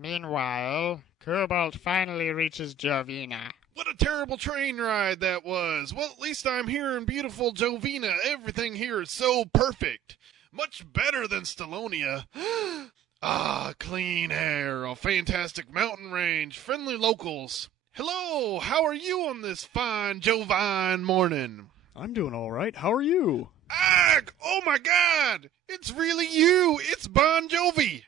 Meanwhile, Cobalt finally reaches Jovina. What a terrible train ride that was. Well, at least I'm here in beautiful Jovina. Everything here is so perfect. Much better than Stallonia. Clean air, a fantastic mountain range, friendly locals. Hello, how are you on this fine Jovine morning? I'm doing all right. How are you? Aaaagghh! Oh my God! It's really you! It's Bon Jovi!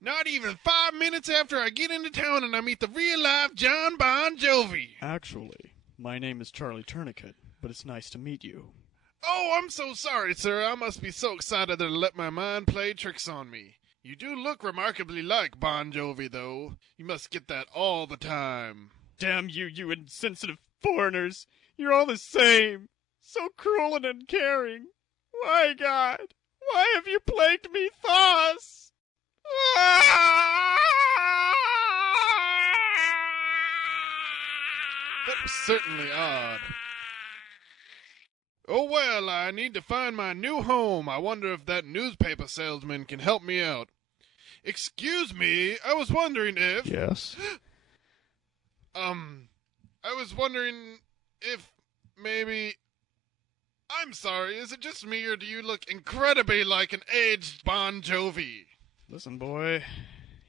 Not even 5 minutes after I get into town and I meet the real-life Jon Bon Jovi. Actually, my name is Charlie Tourniquet, but it's nice to meet you. Oh, I'm so sorry, sir. I must be so excited that I let my mind play tricks on me. You do look remarkably like Bon Jovi, though. You must get that all the time. Damn you, you insensitive foreigners! You're all the same! So cruel and uncaring! Why, God? Why have you plagued me thus? That was certainly odd. Oh well, I need to find my new home. I wonder if that newspaper salesman can help me out. Excuse me, I was wondering if... Yes? I was wondering if maybe... I'm sorry, is it just me or do you look incredibly like an aged Bon Jovi? Listen, boy,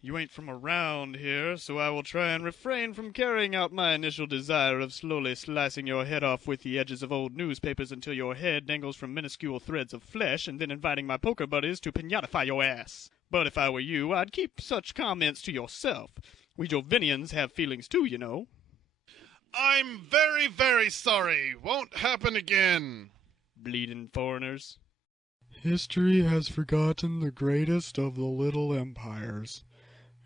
you ain't from around here, so I will try and refrain from carrying out my initial desire of slowly slicing your head off with the edges of old newspapers until your head dangles from minuscule threads of flesh, and then inviting my poker buddies to pinatify your ass. But if I were you, I'd keep such comments to yourself. We Jovinians have feelings too, you know. I'm very, very sorry. Won't happen again. Bleeding foreigners. History has forgotten the greatest of the little empires.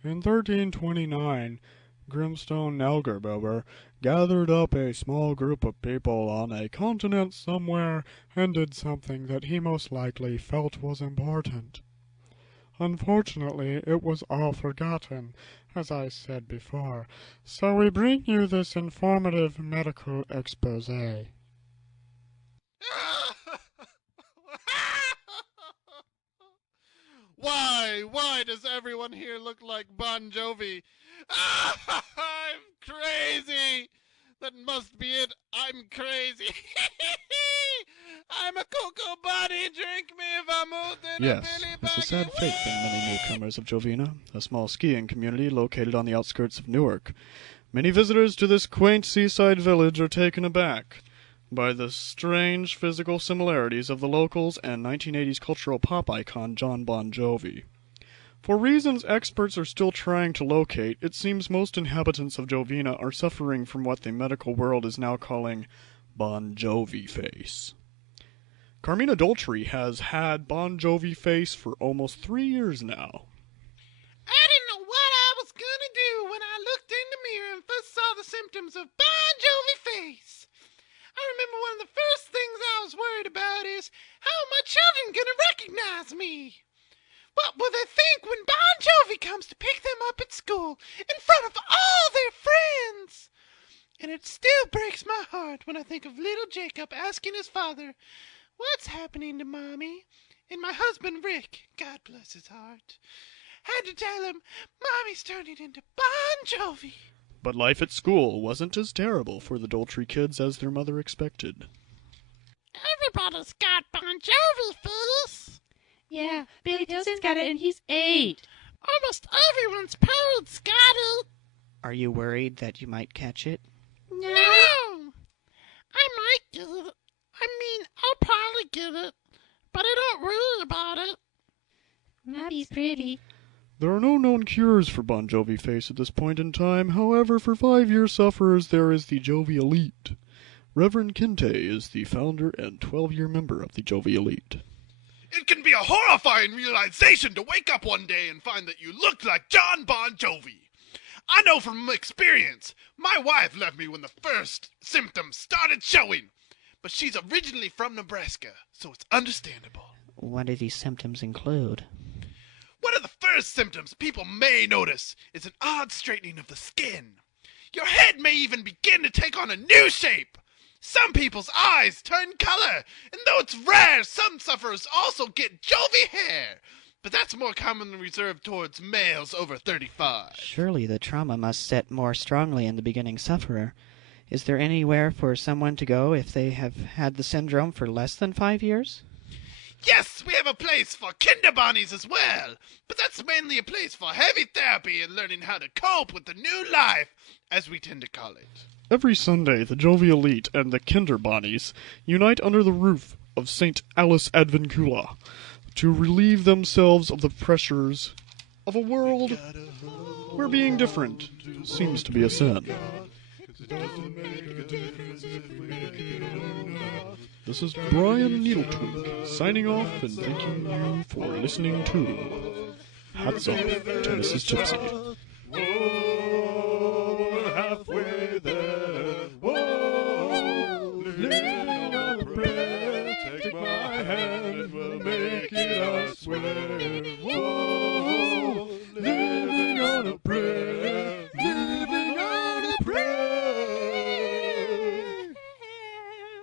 In 1329, Grimstone Nelgerbober gathered up a small group of people on a continent somewhere and did something that he most likely felt was important. Unfortunately, it was all forgotten, as I said before, so we bring you this informative medical exposé. Why does everyone here look like Bon Jovi? I'm crazy! That must be it. I'm crazy. I'm a cocoa body. Drink me if I move in a Yes, Billy it's a bucket. sad fate for many newcomers of Jovina, a small skiing community located on the outskirts of Newark. Many visitors to this quaint seaside village are taken aback by the strange physical similarities of the locals and 1980s cultural pop icon Jon Bon Jovi. For reasons experts are still trying to locate, it seems most inhabitants of Jovina are suffering from what the medical world is now calling Bon Jovi Face. Carmina Doltry has had Bon Jovi Face for almost 3 years now. I didn't know what I was gonna do when I looked in the mirror and first saw the symptoms of Bon Jovi Face. I remember one of the first things I was worried about is how are my children gonna recognize me? What will they think when Bon Jovi comes to pick them up at school in front of all their friends? And it still breaks my heart when I think of little Jacob asking his father, "What's happening to Mommy?" And my husband Rick, God bless his heart, had to tell him, "Mommy's turning into Bon Jovi." But life at school wasn't as terrible for the Doltry kids as their mother expected. Everybody's got Bon Jovi Face. Yeah, Billy Dillson's got it and he's 8. Almost everyone's parents got it. Are you worried that you might catch it? No, I might get it. I mean, I'll probably get it, but I don't worry about it. Mommy's pretty. There are no known cures for Bon Jovi Face at this point in time. However, for 5-year sufferers, there is the Jovi Elite. Reverend Kinte is the founder and 12-year member of the Jovi Elite. It can be a horrifying realization to wake up one day and find that you looked like Jon Bon Jovi. I know from experience. My wife left me when the first symptoms started showing. But she's originally from Nebraska, so it's understandable. What do these symptoms include? One of the first symptoms people may notice is an odd straightening of the skin. Your head may even begin to take on a new shape. Some people's eyes turn color, and though it's rare, some sufferers also get Jovi hair. but that's more commonly reserved towards males over 35. Surely the trauma must set more strongly in the beginning sufferer. Is there anywhere for someone to go if they have had the syndrome for less than 5 years? Yes, we have a place for kinderbonnies as well, but that's mainly a place for heavy therapy and learning how to cope with the new life, as we tend to call it. Every Sunday, the Jovi Elite and the Kinder Bonnies unite under the roof of St. Alice Advincula to relieve themselves of the pressures of a world where being different seems to be a sin. This is Brian Needletooth signing off and thanking you for listening to Hats Off to Mrs. Gypsy.